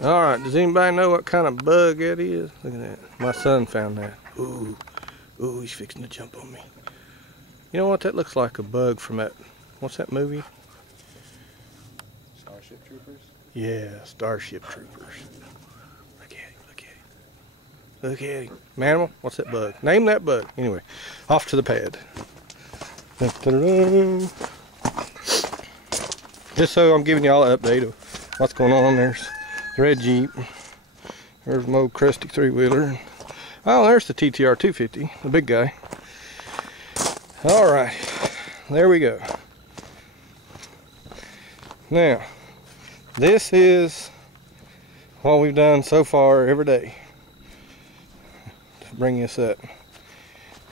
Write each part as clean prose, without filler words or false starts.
All right, does anybody know what kind of bug that is? Look at that. My son found that. Ooh, he's fixing to jump on me. You know what that looks like? A bug from that, what's that movie? Starship Troopers? Yeah, Starship Troopers. Look at him, look at him. Look at him. Manimal, what's that bug? Name that bug. Anyway, off to the pad. Da-da-da-da. Just so I'm giving y'all an update of what's going on. There's the red Jeep. There's my old crusty three-wheeler. Oh, there's the TTR 250, the big guy. All right, there we go. Now, this is what we've done so far every day to bring this up.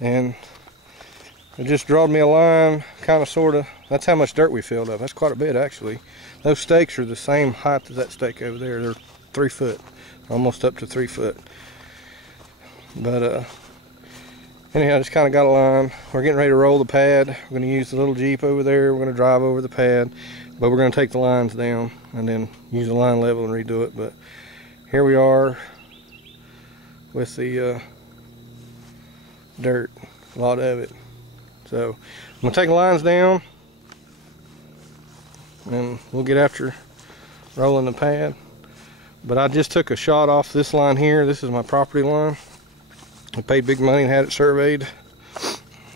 And it just drawed me a line, kind of, sort of. That's how much dirt we filled up. That's quite a bit, actually. Those stakes are the same height as that stake over there. They're 3 foot, almost up to 3 foot. But anyhow, just kind of got a line. We're getting ready to roll the pad. We're going to use the little Jeep over there. We're going to drive over the pad, but we're going to take the lines down and then use the line level and redo it. But here we are with the dirt, a lot of it. So I'm going to take the lines down and we'll get after rolling the pad. But I just took a shot off this line here. This is my property line. I paid big money and had it surveyed.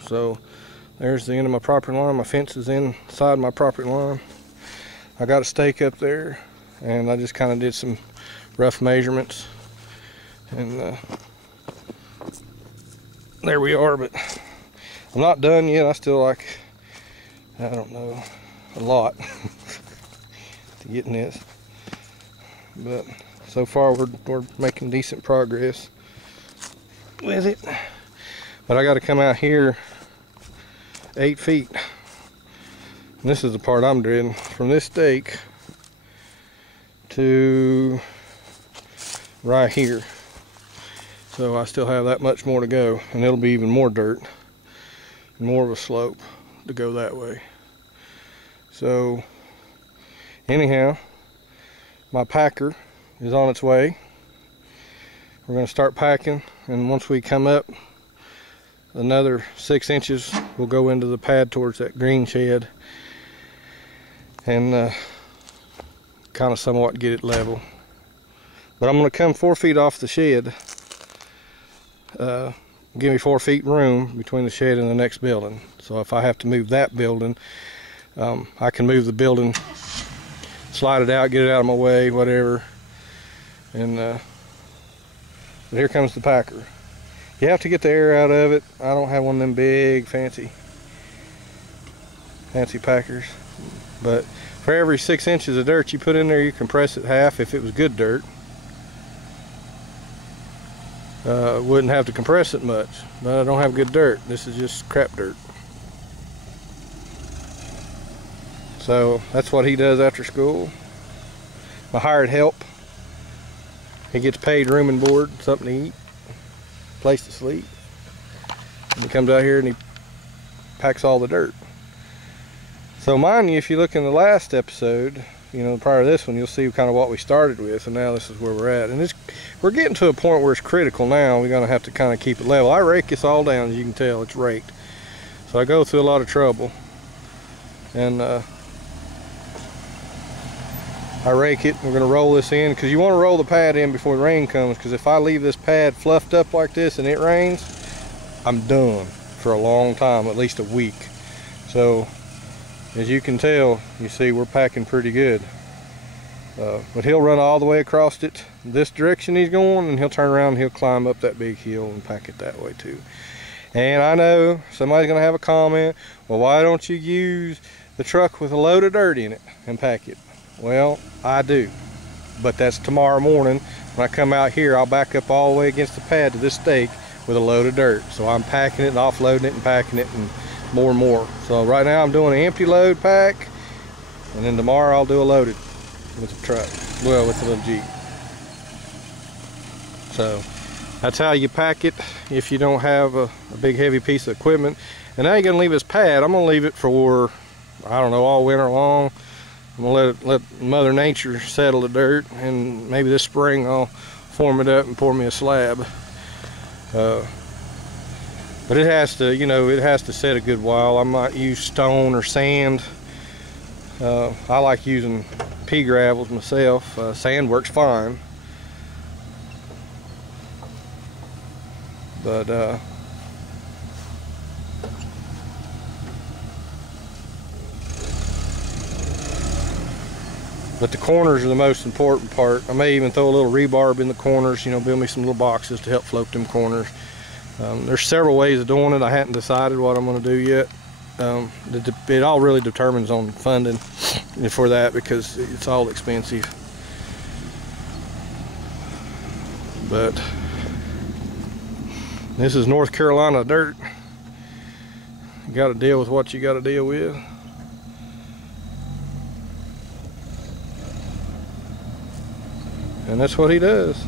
So there's the end of my property line. My fence is inside my property line. I got a stake up there and I just kind of did some rough measurements. And there we are, but I'm not done yet. I still like, I don't know, a lot to getting this. But so far we're making decent progress with it. But I got to come out here 8 feet. And this is the part I'm dreading. From this stake to right here. So I still have that much more to go, and it'll be even more dirt and more of a slope to go that way. So anyhow, my packer is on its way. We're going to start packing, and once we come up another 6 inches, we'll go into the pad towards that green shed and kind of somewhat get it level. But I'm going to come 4 feet off the shed. Give me 4 feet room between the shed and the next building. So if I have to move that building, I can move the building, slide it out, get it out of my way, whatever. And but here comes the packer. You have to get the air out of it. I don't have one of them big fancy packers, but for every 6 inches of dirt you put in there, you compress it half if it was good dirt. Wouldn't have to compress it much, but I don't have good dirt. This is just crap dirt. So that's what he does after school. My hired help. He gets paid room and board, something to eat, place to sleep. And he comes out here and he packs all the dirt. So mind you, if you look in the last episode, you know, prior to this one, you'll see kind of what we started with, and now this is where we're at. And we're getting to a point where it's critical now. We're going to have to kind of keep it level. I rake this all down, as you can tell, it's raked. So I go through a lot of trouble. And I rake it. We're going to roll this in, because you want to roll the pad in before the rain comes, because if I leave this pad fluffed up like this and it rains, I'm done for a long time, at least a week. So as you can tell, you see we're packing pretty good. But he'll run all the way across it this direction he's going, and he'll turn around and he'll climb up that big hill and pack it that way too. And I know somebody's going to have a comment, well, why don't you use the truck with a load of dirt in it and pack it? Well, I do, but that's tomorrow morning. When I come out here, I'll back up all the way against the pad to this stake with a load of dirt. So I'm packing it and offloading it and packing it and more. So right now I'm doing an empty load pack, and then tomorrow I'll do a loaded with the truck, well, with the little Jeep. So that's how you pack it if you don't have a big heavy piece of equipment. And now you're gonna leave this pad. I'm gonna leave it for, I don't know, all winter long. I'm gonna let Mother Nature settle the dirt, and maybe this spring I'll form it up and pour me a slab. But it has to, you know, it has to set a good while. I might use stone or sand. I like using pea gravels myself. Sand works fine. But the corners are the most important part. I may even throw a little rebarb in the corners, you know, build me some little boxes to help float them corners. There's several ways of doing it. I hadn't decided what I'm going to do yet. It all really determines on funding for that, because it's all expensive. But this is North Carolina dirt. You got to deal with what you got to deal with. And that's what he does.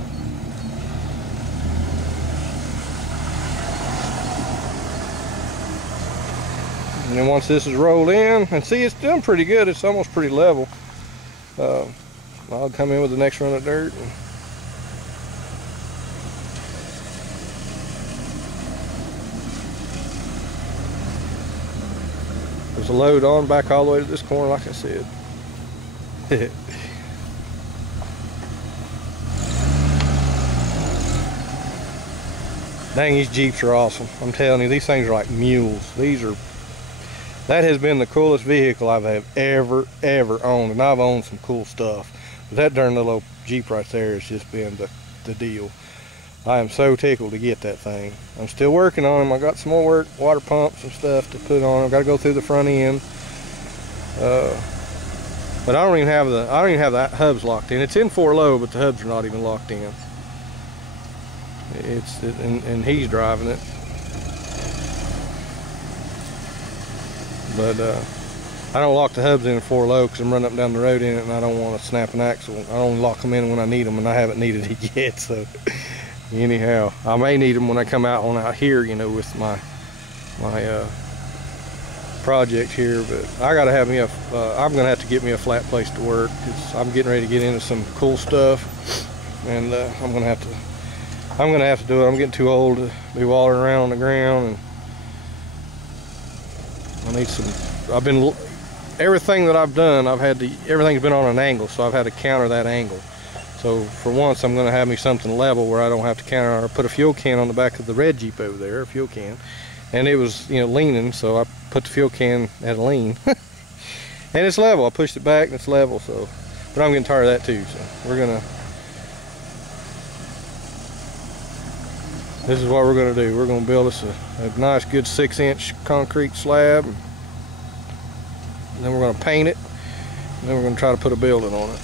And then once this is rolled in, and see, it's done pretty good. It's almost pretty level. I'll come in with the next run of dirt. There's a load on back all the way to this corner, like I said. Dang, these Jeeps are awesome. I'm telling you, these things are like mules. That has been the coolest vehicle I've ever owned, and I've owned some cool stuff. But that darn little old Jeep right there has just been the deal. I am so tickled to get that thing. I'm still working on them. I got some more work, water pumps and stuff to put on. I've got to go through the front end. But I don't even have the hubs locked in. It's in 4-low, but the hubs are not even locked in. And he's driving it. But I don't lock the hubs in 4-low because I'm running up and down the road in it, and I don't want to snap an axle. I only lock them in when I need them, and I haven't needed it yet. So anyhow, I may need them when I come out here, you know, with my project here. But I gotta have me I'm gonna have to get me a flat place to work, because I'm getting ready to get into some cool stuff, and I'm gonna have to do it. I'm getting too old to be walking around on the ground, and I need some. Everything that I've done, everything's been on an angle, so I've had to counter that angle. So for once, I'm going to have me something level where I don't have to counter. I put a fuel can on the back of the red Jeep over there, a fuel can, and it was, you know, leaning, so I put the fuel can at a lean, and it's level. I pushed it back and it's level. So, but I'm getting tired of that too. So this is what we're going to do. We're going to build us a nice, good 6-inch concrete slab. And then we're going to paint it. And then we're going to try to put a building on it.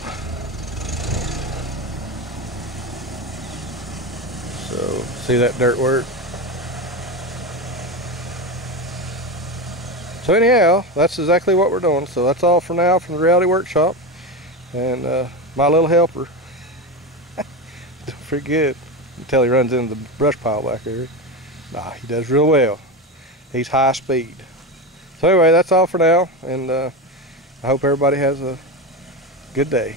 So, see that dirt work? So anyhow, that's exactly what we're doing. So that's all for now from the Reality Workshop. And my little helper. Pretty good. Until he runs into the brush pile back there. Nah, he does real well. He's high speed. So anyway, that's all for now, and I hope everybody has a good day.